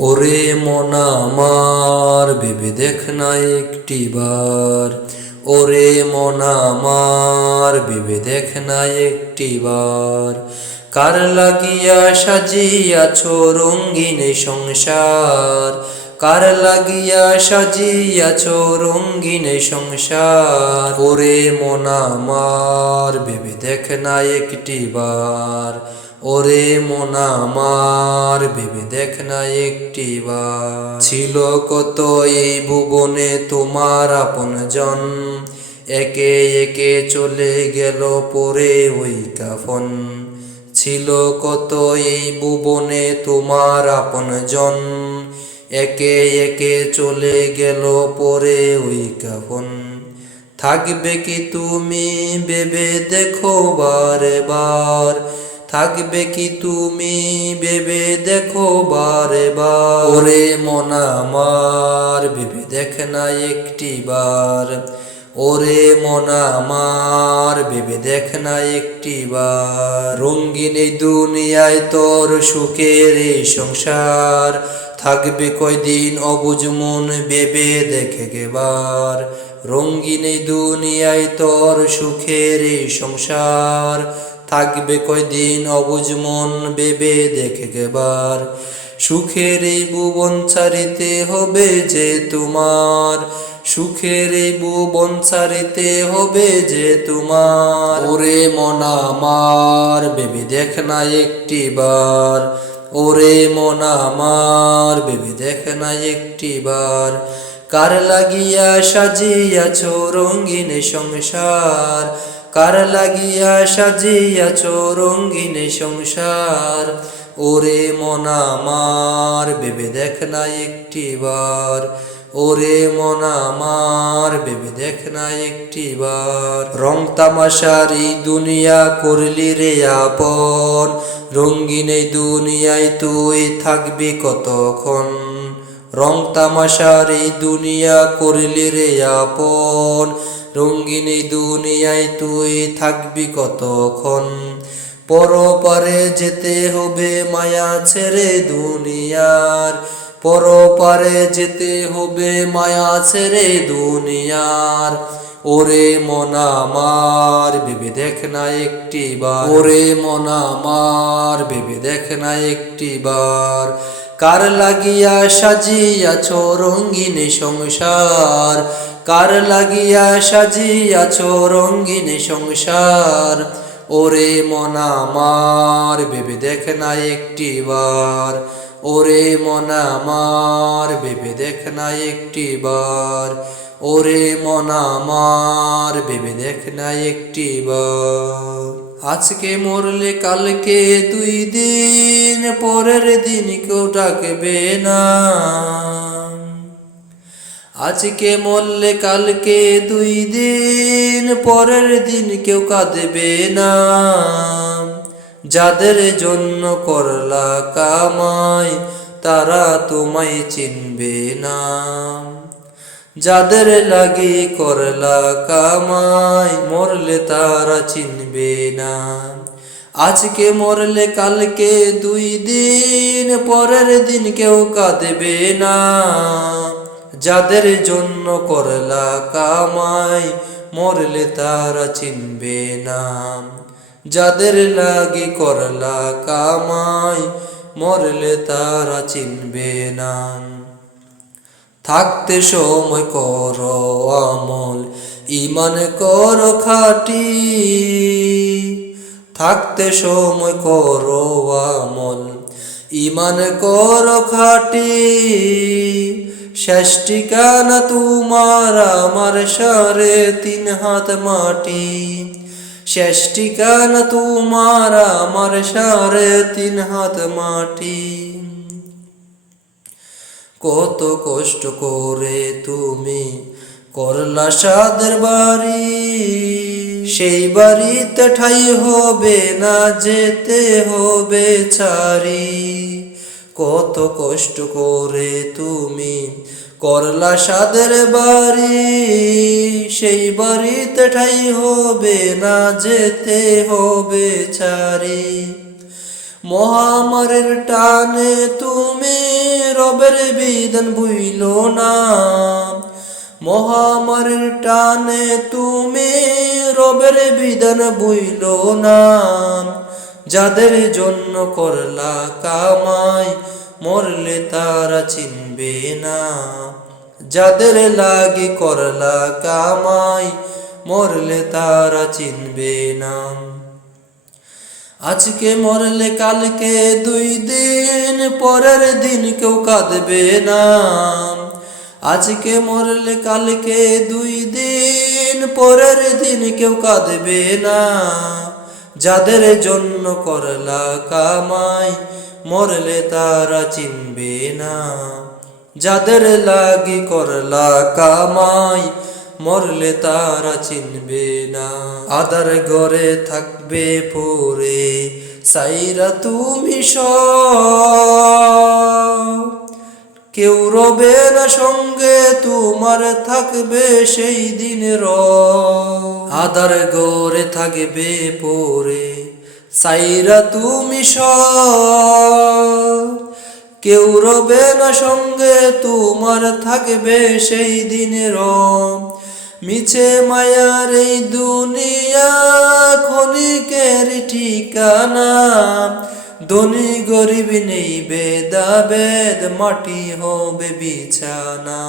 ওরে মন আমার ভেবে দেখ না একটিবার, ওরে মন আমার ভেবে দেখ না একটিবার, কার লাগিয়া সাজিয়াছ রঙিন এই সংসার, কার লাগিয়া সাজিয়াছ রঙিন এই সংসার। ওরে মন আমার ভেবে দেখ না একটিবার, ওরে মন আমার ভেবে দেখ না একটিবার। ছিল কত এই ভুবনে তোমার আপনজন, একে একে চলে গেল পরে ওই কাফন। ছিল কত এই ভুবনে তোমার আপনজন, একে একে চলে গেল পরে ওই কাফন। থাকবে কি তুমি ভেবে দেখো বারে বার, থাকবে কি তুমি ভেবে দেখো বারে বার। ওরে মন আমার ভেবে দেখ না একটিবার, ওরে মন আমার ভেবে দেখ না একটিবার। রঙিন এই দুনিয়ায় তোর সুখের এই সংসার, থাকবে কয়দিন অবুঝ মন ভেবে দেখে গেবার। রঙিন এই দুনিয়ায় তোর সুখের এই সংসার, থাকবে কয়দিন অবুঝ মন ভেবে দেখে গেবার। সুখের এই ভুবন ছাড়িতে হবে যে তোমার, সুখের এই ভুবন ছাড়িতে হবে যে তোমার। ওরে মন আমার ভেবে দেখ না একটিবার, ওরে মন আমার ভেবে দেখ না একটিবার, কার লাগিয়া সাজিয়াছ রঙিন সংসার, কার লাগিয়া সাজিয়াছ রঙিন সংসার। ওরে মন আমার ভেবে দেখ না একটিবার, ওরে মন আমার ভেবে দেখ না একটিবার। রং তামাশার এই দুনিয়া করলি রে আপন, রঙিন এই দুনিয়ায় তুই থাকবি কতক্ষণ। রং তামাশার এই দুনিয়া করলি রে আপন, রঙিন এই দুনিয়ায় তুই থাকবি কতক্ষণ। পরপারে যেতে হবে মায়া ছেড়ে দুনিয়ার, পরপারে যেতে হবে মায়া ছেড়ে দুনিয়ার। ওরে মন আমার ভেবে দেখ না একটিবার, ওরে মন আমার ভেবে দেখ না একটিবার, কার লাগিয়া সাজিয়াছ রঙিন সংসার, কার লাগিয়া সাজিয়াছ রঙিন সংসার। ওরে মন আমার ভেবে দেখ না একটিবার, ওরে মন আমার ভেবে দেখ না একটিবার, ওরে মন আমার ভেবে দেখ না একটিবার। আজকে মরলে কালকে দুই দিন, পরের দিন কেউ ডাকবে না। আজকে মরলে কালকে দুই দিন, পরের দিন কেউ কাঁদবে না। যাদের জন্য করলা কামাই তারা তোমায় চিনবে না, যাদের লাগি করলা কামাই মরলে তারা চিনবে না। আজকে মরলে কালকে দুই দিন, পরের দিন কেউ কাঁদবে না। যাদের জন্য করলা কামাই মরলে তারা চিনবে না, যাদের লাগি করলা কামাই মরলে তারা চিনবে না। থাকতে সময় করো আমল, ঈমান করো খাঁটি, থাকতে সময় করো আমল, ঈমান করো খাঁটি। শেষ ঠিকানা তোমার আমার 3.5 হাত মাটি, শেষ ঠিকানা তোমার আমার 3.5 হাত মাটি। কত কষ্ট করে তুমি করলা সাদের বাড়ি, সেই বাড়িতে ঠাই হবে না যেতে হবে ছাড়ি। কত কষ্ট করে তুমি করলা সাদের বাড়ি, সেই বাড়িতে ঠাই হবে না যেতে হবে ছাড়ি। মহামারীর টানে তুমি রবের বিধান ভুইল না, মহামারীর টানে তুমি রবের বিধান ভুইল না। যাদের জন্য করলা কামাই মরলে তারা চিনবে না, যাদের লাগি করলা কামাই মরলে তারা চিনবে না। আজকে মরলে কালকে 2 দিন, পরের দিন কেউ কাঁদবে না। আজকে মরলে কালকে 2 দিন, পরের দিন কেউ কাঁদবে না। যাদের জন্য করলা কামাই মরলে তারা চিনবে না, যাদের লাগি করলা কামাই মরলে তারা চিনবে না। আদার ঘরে থাকবে পরে সাইরা তুমি সব, কেউ রবে না সঙ্গে তোমার থাকবে সেই দিন রব। আদার ঘরে থাকবে পরে সাইরা তুমি সব, কেউ রবে না সঙ্গে তোমার থাকবে সেই দিন রব। মিছে মায়ার এই দুনিয়া ক্ষণিকের ঠিকানা, ধনী গরিব নেই ভেদাভেদ, মাটি হবে বিছানা।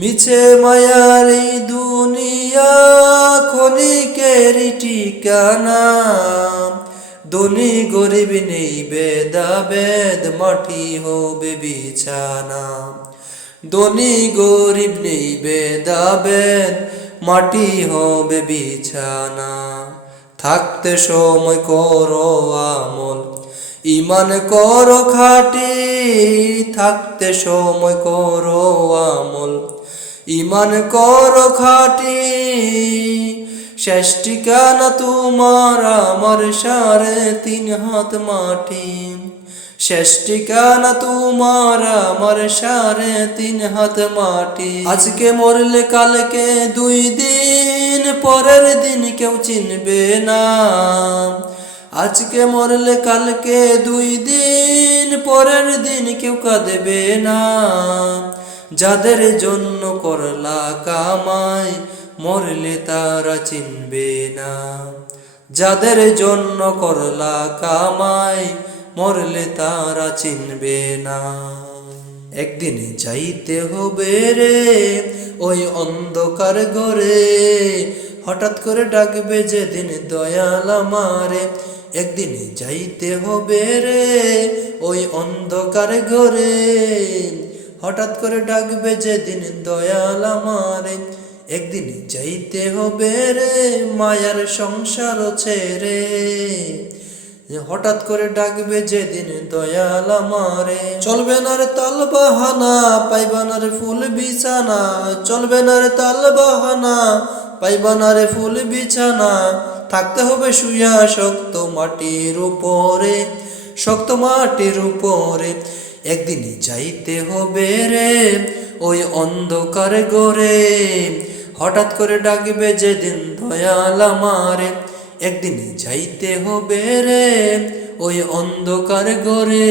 মিছে মায়ার এই দুনিয়া ক্ষণিকের ঠিকানা, ধনী গরিব নেই ভেদাভেদ, মাটি হবে বিছানা। ধনী গরিব নেই ভেদাভেদ, মাটি হবে বিছানা। থাকতে সময় করো আমল, ঈমান করো খাঁটি, থাকতে সময় করো আমল, ঈমান করো খাঁটি। শেষ ঠিকানা তোমার আমার 3.5 হাত মাটি, শেষ ঠিকানা তোমার আমার 3.5 হাত মাটি। আজকে মরলে কালকে 2 দিন, পরের দিন কেউ চিনবে না। আজকে মরলে কালকে 2 দিন, পরের দিন কেউ কাঁদবে না। যাদের জন্য করলা কামাই মরলে তারা চিনবে না, যাদের জন্য করলা কামাই মরলে তারা চিনবে না। একদিন যাইতে হবে রে ওই অন্ধকার ঘরে, হঠাৎ করে ডাকবে যেদিন দয়াল আমারে। একদিন যাইতে হবে রে ওই অন্ধকার ঘরে, হঠাৎ করে ডাকবে যেদিন দয়াল আমারে। একদিন যাইতে হবে রে মায়ার সংসার ছেড়ে, হঠাৎ করে ডাকবে যেদিন দয়াল আমারে। চলবে না রে তাল বাহানা, পাইবা না রে ফুল বিছানা, চলবে না রে তাল বাহানা, পাইবা না রে ফুল বিছানা। থাকতে হবে শুয়া শক্ত মাটির উপরে, শক্ত মাটির উপরে। একদিন যাইতে হবে রে ওই অন্ধকার ঘরে, হঠাৎ করে ডাকবে যেদিন দয়াল আমারে। একদিন যাইতে হবে রে ওই অন্ধকার ঘরে,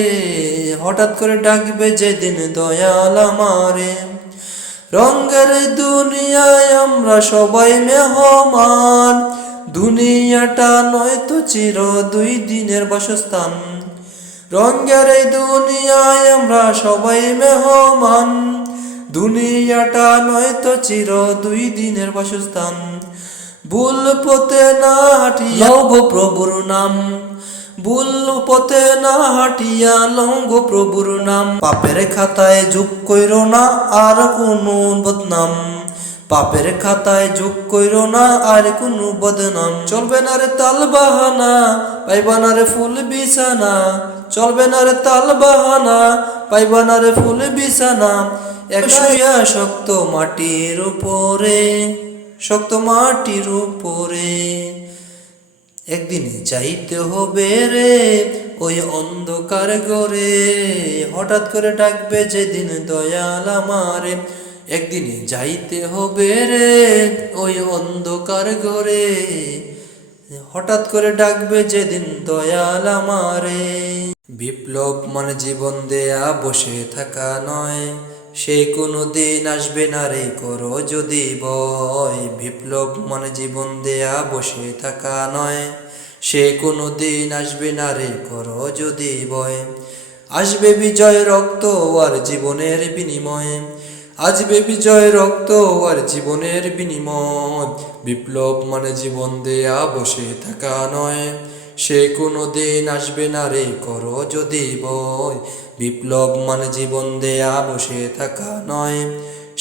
হঠাৎ করে ডাকবে যেদিন দয়াল আমারে। রঙের দুনিয়ায় আমরা সবাই মেহমান, দুনিয়াটা নয়তো চির 2 দিনের বাসস্থান। রঙের এই দুনিয়ায় আমরা সবাই মেহমান, দুনিয়াটা নয়তো চির 2 দিনের বাসস্থান। ভুল পথে না হাঁটিয়া লও গো প্রভুর নাম, ভুল পথে না হাঁটিয়া লও গো প্রভুর নাম। পাপের খাতায় যোগ কইরো না আর কোনো বদনাম, পাপের খাতায় যোগ কইরো না আর কোনো বদনাম। চলবে না রে তাল বাহানা, পাইবা না রে ফুল বিছানা, চলবে না রে তাল বাহানা, পাইবা না রে ফুল বিছানা। এক শুয়া শক্ত মাটির উপরে, শক্ত মাটির উপরে। একদিন যাইতে হবে রে ওই অন্ধকার ঘরে, হঠাৎ করে ডাকবে যেদিন দয়াল আমারে। একদিন যাইতে হবে রে ওই অন্ধকার ঘরে, হঠাৎ করে ডাকবে যেদিন দয়াল আমারে। বিপ্লব মানে জীবন দেয়া বসে থাকা নয়, সে কোনো দিন আসবে না রে করো যদি ভয়। বিপ্লব মানে জীবন দেয়া বসে থাকা নয়, সে কোনো দিন আসবে না রে করো যদি ভয়। আসবে বিজয় রক্ত আর জীবনের বিনিময়ে, আসবে বিজয় রক্ত আর জীবনের বিনিময়। বিপ্লব মানে জীবন দেয়া বসে থাকা নয়, সে কোনো দিন আসবে না রে করো যদি ভয়। বিপ্লব মানে জীবন দেয়া বসে থাকা নয়,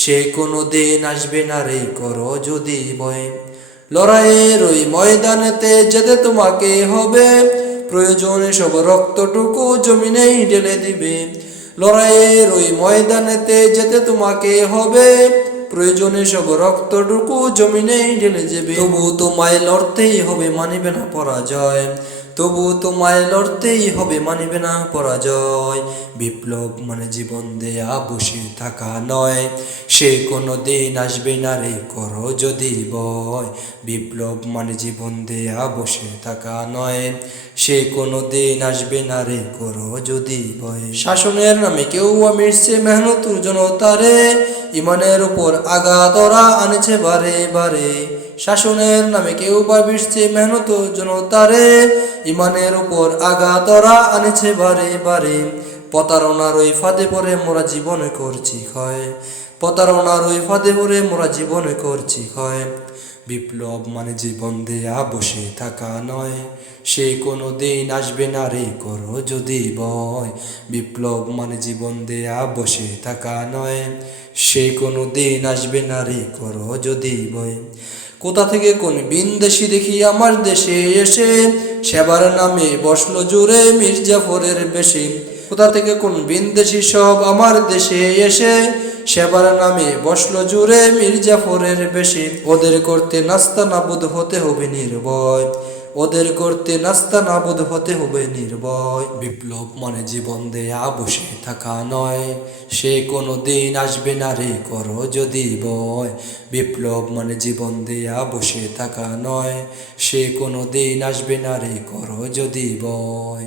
সে কোনো দিন আসবে না রে করো যদি ভয়। লড়াইয়ের ওই ময়দানেতে যেতে তোমাকে হবে, প্রয়োজনে সব রক্তটুকু জমিনেই ঢেলে দিবে। লড়াইয়ের ওই ময়দানেতে যেতে তোমাকে হবে, প্রয়োজনে সব রক্তটুকু জমিনেই ঢেলে যাবে। তবু তোমায় লড়তেই হবে, মানিবে না পরাজয়। তবু তোমায় লড়তেই হবে, মানিবে না পরাজয়। বিপ্লব মানে জীবন দেয়া বসে থাকা নয়, সে কোনো দিন আসবে না রে করো যদি ভয়। বিপ্লব মানে জীবন দেয়া বসে থাকা নয়, সে কোনো দিন আসবে না রে করো যদি ভয়। শাসনের নামে কেউ মিশছে মেহনত জনতারে, ইমানের উপর আঘাত ওরা আনেছে বারে বারে। শাসনের নামে কেউ মিশছে মেহনত জনতারে, ইমানের উপর আঘাত ওরা আনেছে বারে বারে। প্রতারণার ওই ফাঁদে পড়ে মোরা জীবনে করছি ক্ষয়, প্রতারণার ওই ফাঁদে পড়ে মোরা জীবনে করছি ক্ষয়। বিপ্লব মানে জীবন দেয়া বসে থাকা নয়, সে কোনো দিন আসবে না রে করো যদি ভয়। বিপ্লব মানে জীবন দেয়া বসে থাকা নয়, সে কোনো দিন আসবে না রে করো যদি ভয়। কোথা থেকে কোন বিনদেশি দেখি আমার দেশে এসে, সেবার নামে বসলো জুড়ে মির্জাফরের বেশি। কোথা থেকে কোন বিনদেশি সব আমার দেশে এসে, সেবার নামে বসলো জুড়ে মির্জাফরের বেশি। ওদের করতে নাস্তা নাবুদ হতে হবে নির্ভয়, ওদের করতে নাস্তা নাবুদ হতে হবে নির্ভয়। বিপ্লব মানে জীবন দেয়া বসে থাকা নয়, সে কোনো দিন আসবে না রে করো যদি ভয়। বিপ্লব মানে জীবন দেয়া বসে থাকা নয়, সে কোনো দিন আসবে না রে করো যদি ভয়।